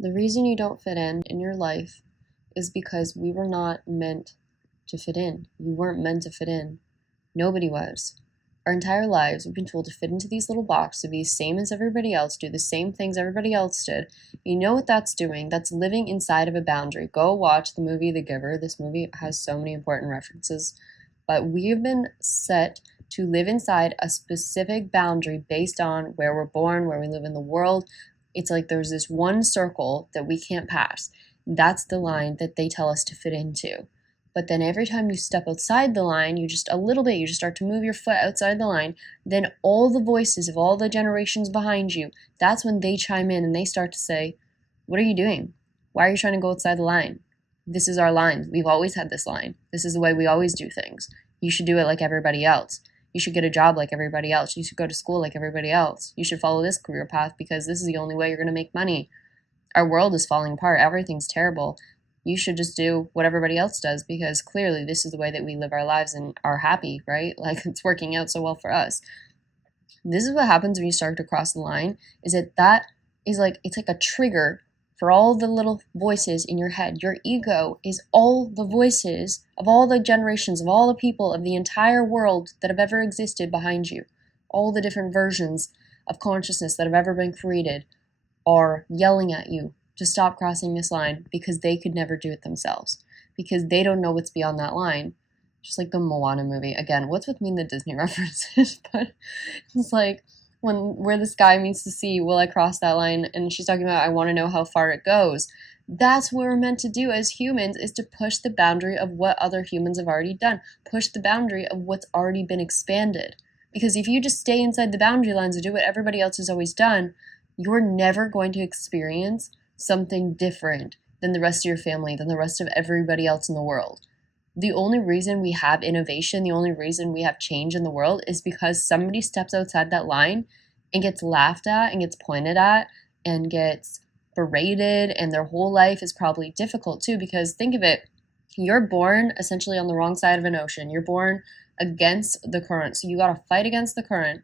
The reason you don't fit in your life is because we were not meant to fit in. You weren't meant to fit in. Nobody was. Our entire lives, we've been told to fit into these little boxes, to be the same as everybody else, do the same things everybody else did. You know what that's doing? That's living inside of a boundary. Go watch the movie The Giver. This movie has so many important references. But we have been set to live inside a specific boundary based on where we're born, where we live in the world. It's like there's this one circle that we can't pass. That's the line that they tell us to fit into. But then every time you step outside the line, you just start to move your foot outside the line, then all the voices of all the generations behind you, that's when they chime in and they start to say, what are you doing? Why are you trying to go outside the line? This is our line. We've always had this line. This is the way we always do things. You should do it like everybody else. You should get a job like everybody else. You should go to school like everybody else. You should follow this career path because this is the only way you're going to make money. Our world is falling apart. Everything's terrible. You should just do what everybody else does because clearly this is the way that we live our lives and are happy, right? Like it's working out so well for us. This is what happens when you start to cross the line, is that is like, it's like a trigger for all the little voices in your head. Your ego is all the voices of all the generations, of all the people of the entire world that have ever existed behind you. All the different versions of consciousness that have ever been created are yelling at you to stop crossing this line because they could never do it themselves, because they don't know what's beyond that line. Just like the Moana movie. Again, what's with me in the Disney references? But it's like where the sky meets the sea, will I cross that line? And she's talking about, I want to know how far it goes. That's what we're meant to do as humans, is to push the boundary of what other humans have already done. Push the boundary of what's already been expanded. Because if you just stay inside the boundary lines and do what everybody else has always done, you're never going to experience something different than the rest of your family, than the rest of everybody else in the world. The only reason we have innovation, the only reason we have change in the world is because somebody steps outside that line and gets laughed at and gets pointed at and gets berated, and their whole life is probably difficult too, because think of it, you're born essentially on the wrong side of an ocean. You're born against the current, so you got to fight against the current.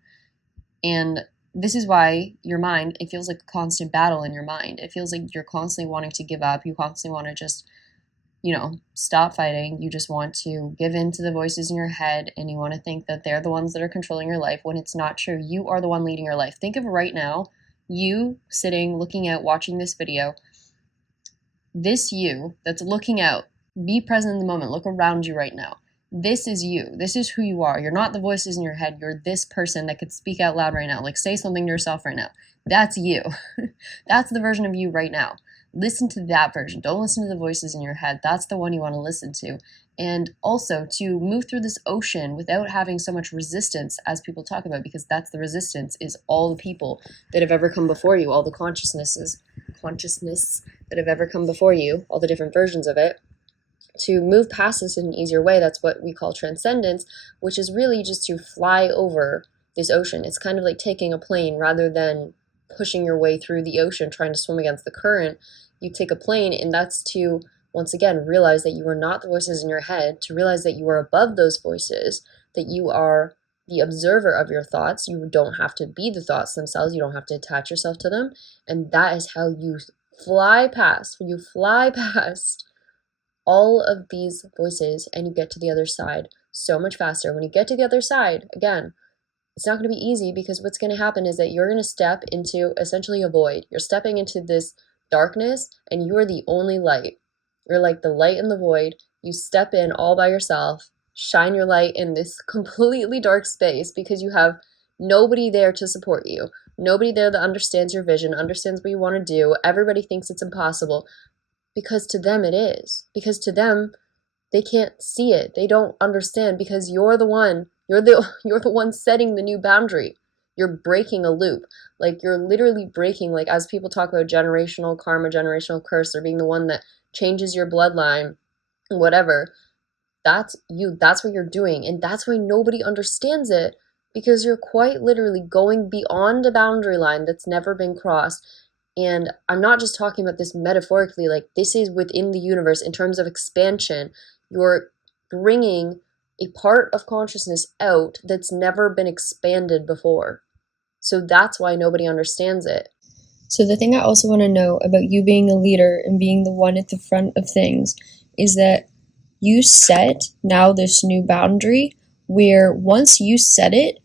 And this is why your mind, it feels like a constant battle in your mind. It feels like you're constantly wanting to give up. You constantly want to just, stop fighting. You just want to give in to the voices in your head, and you want to think that they're the ones that are controlling your life when it's not true. You are the one leading your life. Think of right now, you sitting, looking out, watching this video. This you that's looking out, be present in the moment. Look around you right now. This is you. This is who you are. You're not the voices in your head. You're this person that could speak out loud right now. Like, say something to yourself right now. That's you. That's the version of you right now. Listen to that version. Don't listen to the voices in your head. That's the one you want to listen to. And also to move through this ocean without having so much resistance as people talk about, because that's the resistance, is all the people that have ever come before you, all the consciousness that have ever come before you, all the different versions of it. To move past this in an easier way, that's what we call transcendence, which is really just to fly over this ocean. It's kind of like taking a plane rather than pushing your way through the ocean, trying to swim against the current. You take a plane, and that's to, once again, realize that you are not the voices in your head, to realize that you are above those voices, that you are the observer of your thoughts. You don't have to be the thoughts themselves. You don't have to attach yourself to them. And that is how you fly past all of these voices, and you get to the other side so much faster. When you get to the other side, again, it's not going to be easy, because what's going to happen is that you're going to step into essentially a void. You're stepping into this darkness, and you're the only light. You're like the light in the void. You step in all by yourself, shine your light in this completely dark space, because you have nobody there to support you. Nobody there that understands your vision, understands what you want to do. Everybody thinks it's impossible. Because to them it is. Because to them, they can't see it. They don't understand, because you're the one setting the new boundary. You're breaking a loop. Like, you're literally breaking, like, as people talk about generational karma, generational curse, or being the one that changes your bloodline, whatever. That's you. That's what you're doing. And that's why nobody understands it, because you're quite literally going beyond a boundary line that's never been crossed. And I'm not just talking about this metaphorically, like, this is within the universe in terms of expansion. You're bringing a part of consciousness out that's never been expanded before. So that's why nobody understands it. So the thing I also want to know about you being a leader and being the one at the front of things is that you set now this new boundary where once you set it,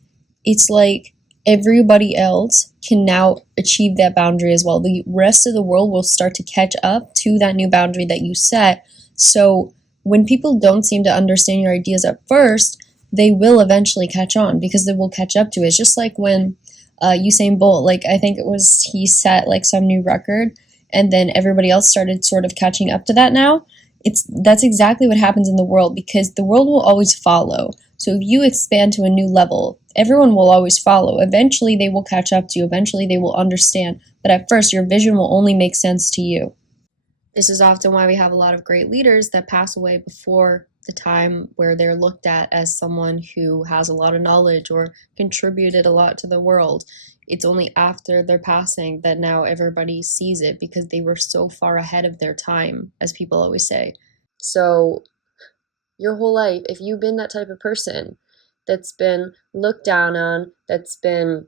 it's like everybody else can now achieve that boundary as well. The rest of the world will start to catch up to that new boundary that you set. So when people don't seem to understand your ideas at first, they will eventually catch on because they will catch up to it. It's just like when Usain Bolt, like I think it was he set like some new record, and then everybody else started sort of catching up to that now. That's exactly what happens in the world because the world will always follow. So if you expand to a new level, everyone will always follow. Eventually they will catch up to you. Eventually they will understand. But at first your vision will only make sense to you. This is often why we have a lot of great leaders that pass away before the time where they're looked at as someone who has a lot of knowledge or contributed a lot to the world. It's only after their passing that now everybody sees it because they were so far ahead of their time, as people always say. So your whole life, if you've been that type of person that's been looked down on, that's been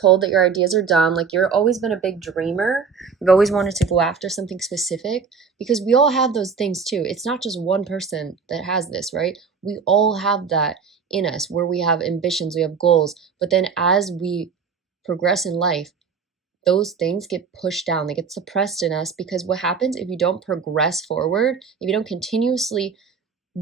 told that your ideas are dumb. Like you've always been a big dreamer. You've always wanted to go after something specific because we all have those things too. It's not just one person that has this, right? We all have that in us where we have ambitions, we have goals. But then as we progress in life, those things get pushed down, they get suppressed in us because what happens if you don't progress forward, if you don't continuously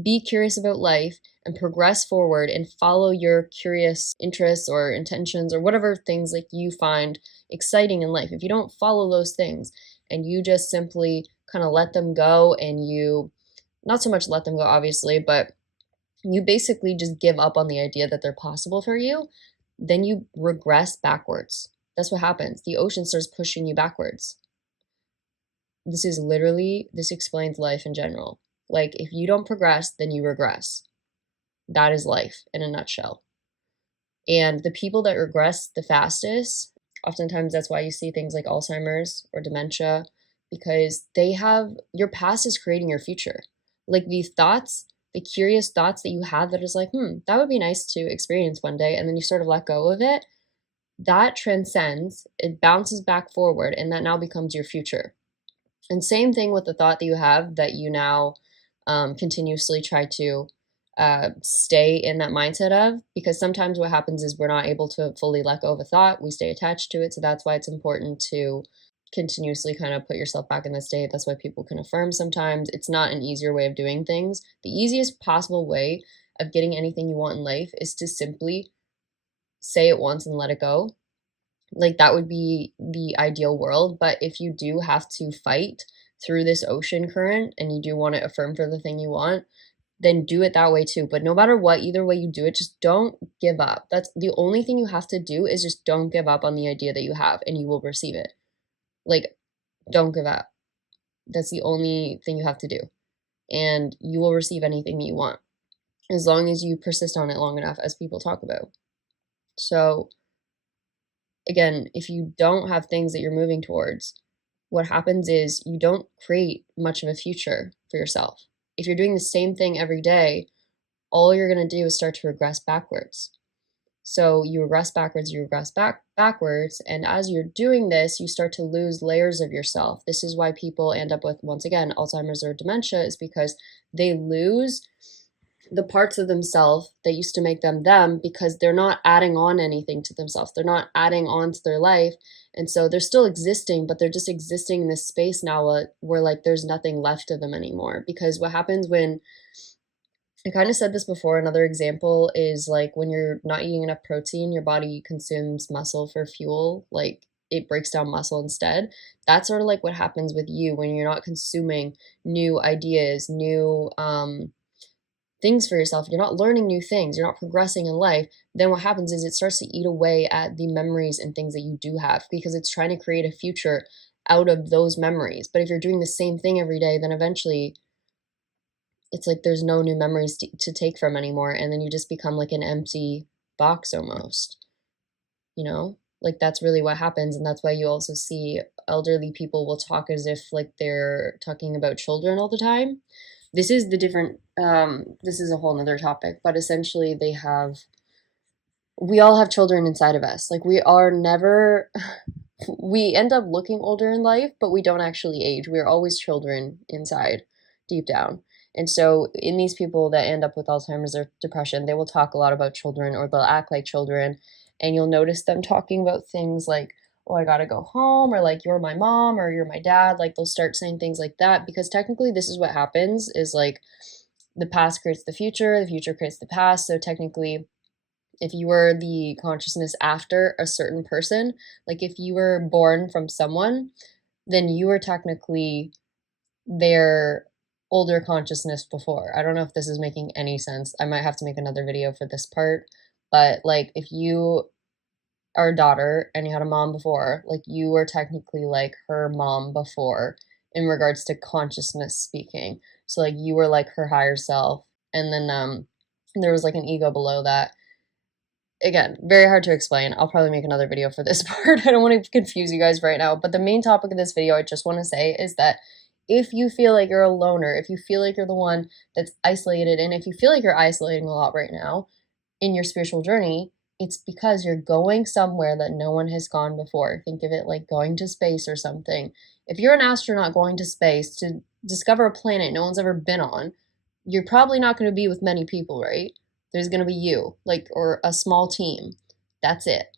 be curious about life and progress forward and follow your curious interests or intentions or whatever things like you find exciting in life. If you don't follow those things and you just simply kind of let them go and you not so much let them go obviously, but you basically just give up on the idea that they're possible for you, then you regress backwards. That's what happens. The ocean starts pushing you backwards. This explains life in general. Like, if you don't progress, then you regress. That is life in a nutshell. And the people that regress the fastest, oftentimes that's why you see things like Alzheimer's or dementia, because your past is creating your future. Like these thoughts, the curious thoughts that you have that is like, that would be nice to experience one day, and then you sort of let go of it, that transcends, it bounces back forward, and that now becomes your future. And same thing with the thought that you have that you now continuously try to stay in that mindset of, because sometimes what happens is we're not able to fully let go of a thought. We stay attached to it. So that's why it's important to continuously kind of put yourself back in the state. That's why people can affirm sometimes. It's not an easier way of doing things. The easiest possible way of getting anything you want in life is to simply say it once and let it go. Like that would be the ideal world. But if you do have to fight through this ocean current and you do want to affirm for the thing you want, then do it that way too. But no matter what, either way you do it, just don't give up. That's the only thing you have to do, is just don't give up on the idea that you have and you will receive it. Like, don't give up. That's the only thing you have to do. And you will receive anything that you want as long as you persist on it long enough, as people talk about. So again, if you don't have things that you're moving towards, what happens is you don't create much of a future for yourself. If you're doing the same thing every day, all you're going to do is start to regress backwards. So you regress backwards, backwards, and as you're doing this, you start to lose layers of yourself. This is why people end up with, once again, Alzheimer's or dementia, is because they lose the parts of themselves that used to make them because they're not adding on anything to themselves. They're not adding on to their life. And so they're still existing, but they're just existing in this space now where like there's nothing left of them anymore. Because what happens when, I kind of said this before, another example is like when you're not eating enough protein, your body consumes muscle for fuel, like it breaks down muscle instead. That's sort of like what happens with you when you're not consuming new ideas, new things for yourself, you're not learning new things, you're not progressing in life, then what happens is it starts to eat away at the memories and things that you do have because it's trying to create a future out of those memories. But if you're doing the same thing every day, then eventually it's like there's no new memories to take from anymore, and then you just become like an empty box almost, like that's really what happens. And that's why you also see elderly people will talk as if like they're talking about children all the time. This is this is a whole nother topic, but essentially we all have children inside of us. Like we are never we end up looking older in life, but we don't actually age. We're always children inside, deep down. And so in these people that end up with Alzheimer's or depression, they will talk a lot about children, or they'll act like children. And you'll notice them talking about things like, oh, I gotta go home, or like, you're my mom, or you're my dad. Like, they'll start saying things like that, because technically this is what happens, is like, the past creates the future creates the past. So technically, if you were the consciousness after a certain person, like if you were born from someone, then you were technically their older consciousness before. I don't know if this is making any sense. I might have to make another video for this part. But like, if you are a daughter and you had a mom before, like, you were technically like her mom before, in regards to consciousness speaking. So like, you were like her higher self, and then there was like an ego below that. Again, very hard to explain. I'll probably make another video for this part. I don't want to confuse you guys right now, but the main topic of this video, I just want to say, is that if you feel like you're a loner, if you feel like you're the one that's isolated, and if you feel like you're isolating a lot right now in your spiritual journey, it's because you're going somewhere that no one has gone before. Think of it like going to space or something. If you're an astronaut going to space to discover a planet no one's ever been on, you're probably not going to be with many people, right? There's going to be you, like, or a small team. That's it.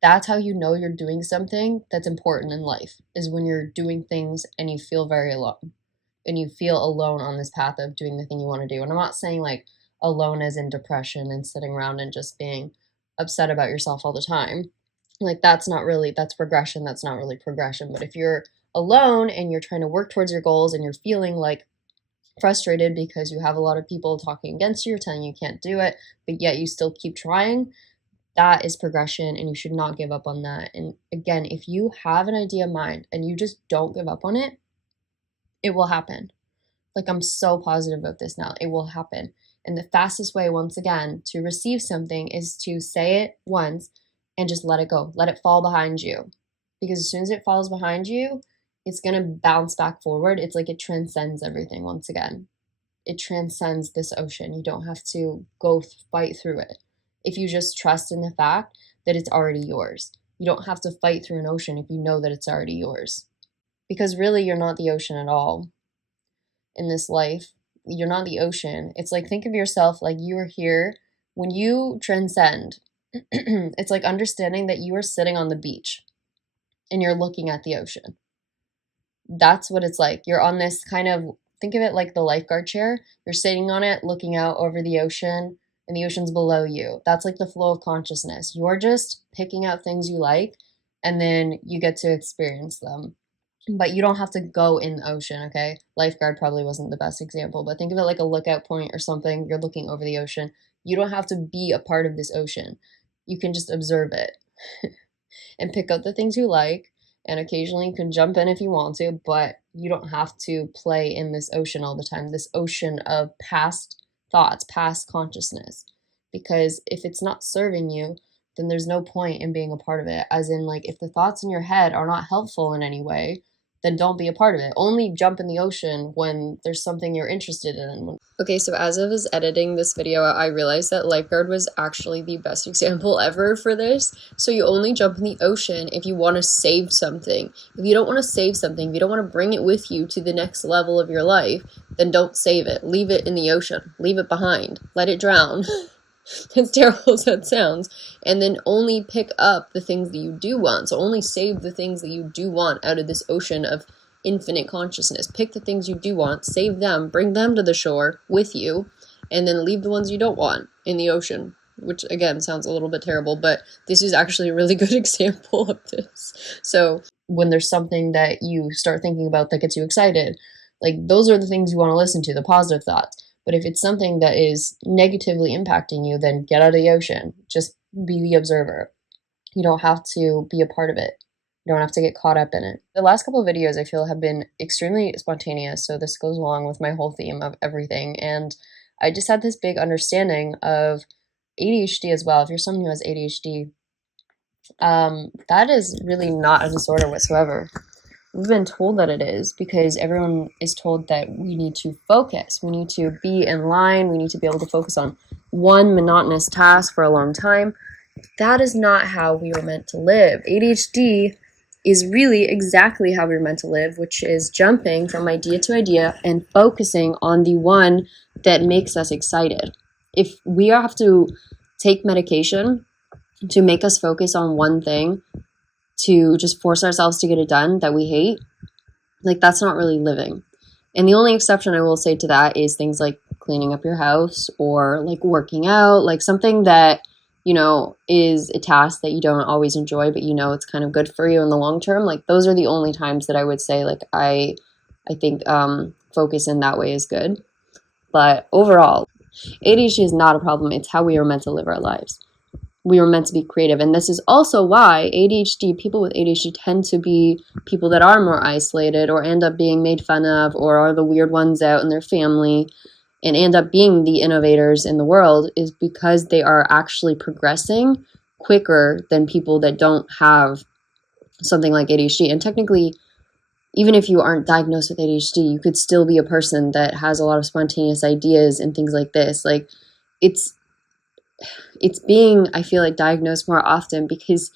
That's how you know you're doing something that's important in life, is when you're doing things and you feel very alone. And you feel alone on this path of doing the thing you want to do. And I'm not saying like alone as in depression and sitting around and just being upset about yourself all the time. Like, that's regression. That's not really progression. But if you're alone and you're trying to work towards your goals and you're feeling like frustrated because you have a lot of people talking against you or telling you can't do it, but yet you still keep trying, that is progression, and you should not give up on that. And again, if you have an idea in mind and you just don't give up on it, it will happen. Like, I'm so positive about this now. It will happen. And the fastest way, once again, to receive something is to say it once and just let it go. Let it fall behind you. Because as soon as it falls behind you, it's going to bounce back forward. It's like it transcends everything once again. It transcends this ocean. You don't have to go fight through it. If you just trust in the fact that it's already yours. You don't have to fight through an ocean if you know that it's already yours. Because really, you're not the ocean at all in this life. You're not the ocean. It's like, think of yourself like you are here. When you transcend, it's like understanding that you are sitting on the beach and you're looking at the ocean. That's what it's like. You're on this kind of, think of it like the lifeguard chair. You're sitting on it, looking out over the ocean, and the ocean's below you. That's like the flow of consciousness. You're just picking out things you like, and then you get to experience them. But you don't have to go in the ocean, okay? Lifeguard probably wasn't the best example, but think of it like a lookout point or something. You're looking over the ocean. You don't have to be a part of this ocean. You can just observe it and pick out the things you like. And occasionally you can jump in if you want to, but you don't have to play in this ocean all the time, this ocean of past thoughts, past consciousness. Because if it's not serving you, then there's no point in being a part of it. As in, like, if the thoughts in your head are not helpful in any way, then don't be a part of it. Only jump in the ocean when there's something you're interested in. Okay, so as I was editing this video, I realized that lifeguard was actually the best example ever for this. So you only jump in the ocean if you want to save something. If you don't want to save something, if you don't want to bring it with you to the next level of your life, then don't save it. Leave it in the ocean. Leave it behind. Let it drown. As terrible as that sounds. And then only pick up the things that you do want. So only save the things that you do want out of this ocean of infinite consciousness. Pick the things you do want, save them, bring them to the shore with you, and then leave the ones you don't want in the ocean. Which, again, sounds a little bit terrible, but this is actually a really good example of this. So when there's something that you start thinking about that gets you excited, like, those are the things you want to listen to, the positive thoughts. But if it's something that is negatively impacting you, then get out of the ocean. Just be the observer. You don't have to be a part of it. You don't have to get caught up in it. The last couple of videos I feel have been extremely spontaneous, so this goes along with my whole theme of everything. And I just had this big understanding of ADHD as well. If you're someone who has ADHD, that is really not a disorder whatsoever. We've been told that it is because everyone is told that we need to focus. We need to be in line. We need to be able to focus on one monotonous task for a long time. That is not how we were meant to live. ADHD is really exactly how we were meant to live, which is jumping from idea to idea and focusing on the one that makes us excited. If we have to take medication to make us focus on one thing, to just force ourselves to get it done that we hate, like, that's not really living. And the only exception I will say to that is things like cleaning up your house or like working out, like something that, you know, is a task that you don't always enjoy, but you know it's kind of good for you in the long term. Like, those are the only times that I would say, like, I think focus in that way is good. But overall, ADHD is not a problem. It's how we are meant to live our lives. We were meant to be creative. And this is also why people with ADHD tend to be people that are more isolated or end up being made fun of or are the weird ones out in their family and end up being the innovators in the world, is because they are actually progressing quicker than people that don't have something like ADHD. And technically, even if you aren't diagnosed with ADHD, you could still be a person that has a lot of spontaneous ideas and things like this. Like, it's being, I feel like, diagnosed more often because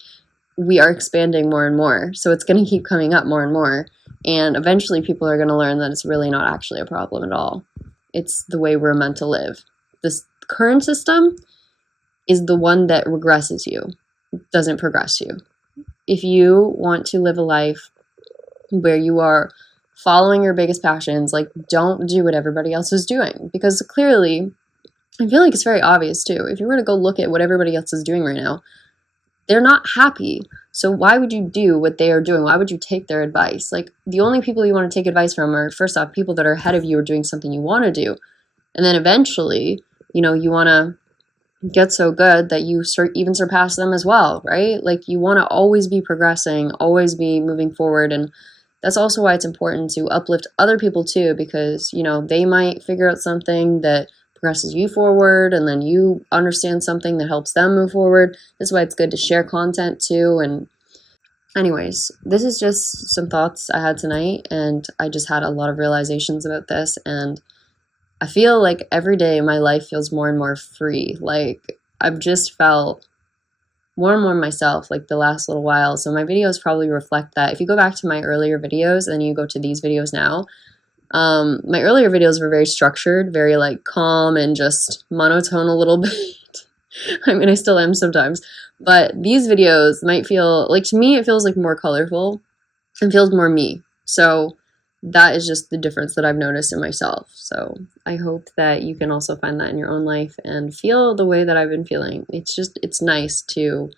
we are expanding more and more. So it's going to keep coming up more and more. And eventually people are going to learn that it's really not actually a problem at all. It's the way we're meant to live. This current system is the one that regresses you, doesn't progress you. If you want to live a life where you are following your biggest passions, like, don't do what everybody else is doing. Because clearly, I feel like it's very obvious too. If you were to go look at what everybody else is doing right now, they're not happy. So why would you do what they are doing? Why would you take their advice? Like, the only people you want to take advice from are, first off, people that are ahead of you or doing something you want to do. And then eventually, you know, you want to get so good that you even surpass them as well, right? Like, you want to always be progressing, always be moving forward. And that's also why it's important to uplift other people too, because, you know, they might figure out something that progresses you forward, and then you understand something that helps them move forward. That's why it's good to share content too. And anyways, this is just some thoughts I had tonight, and I just had a lot of realizations about this, and I feel like every day my life feels more and more free. Like, I've just felt more and more myself, like, the last little while. So my videos probably reflect that. If you go back to my earlier videos and you go to these videos now, my earlier videos were very structured, very like calm and just monotone a little bit. I mean, I still am sometimes, but these videos might feel like, to me, it feels like more colorful and feels more me. So that is just the difference that I've noticed in myself. So I hope that you can also find that in your own life and feel the way that I've been feeling. It's nice to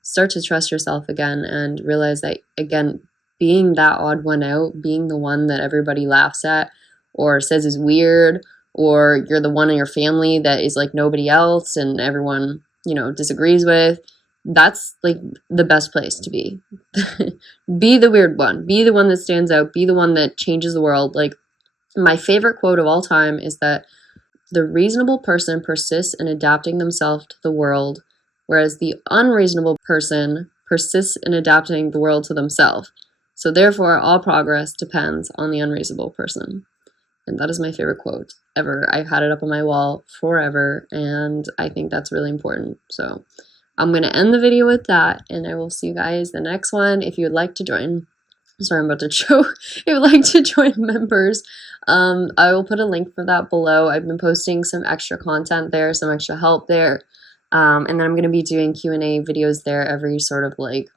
start to trust yourself again and realize that, again, being that odd one out, being the one that everybody laughs at or says is weird, or you're the one in your family that is like nobody else and everyone, you know, disagrees with, that's like the best place to be. Be the weird one. Be the one that stands out. Be the one that changes the world. Like, my favorite quote of all time is that the reasonable person persists in adapting themselves to the world, whereas the unreasonable person persists in adapting the world to themselves. So therefore, all progress depends on the unreasonable person. And that is my favorite quote ever. I've had it up on my wall forever, and I think that's really important. So I'm going to end the video with that, and I will see you guys the next one. If you would like to join, sorry, I'm about to choke. If you would like to join members, I will put a link for that below. I've been posting some extra content there, some extra help there. And then I'm going to be doing Q&A videos there every sort of like,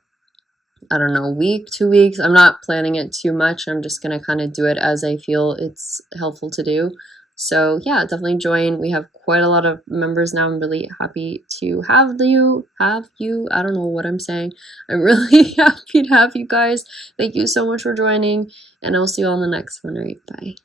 I don't know, week, 2 weeks. I'm not planning it too much. I'm just going to kind of do it as I feel it's helpful to do. So yeah, definitely join. We have quite a lot of members now. I'm really happy to have you. I don't know what I'm saying. I'm really happy to have you guys. Thank you so much for joining, and I'll see you on the next one. Right, bye.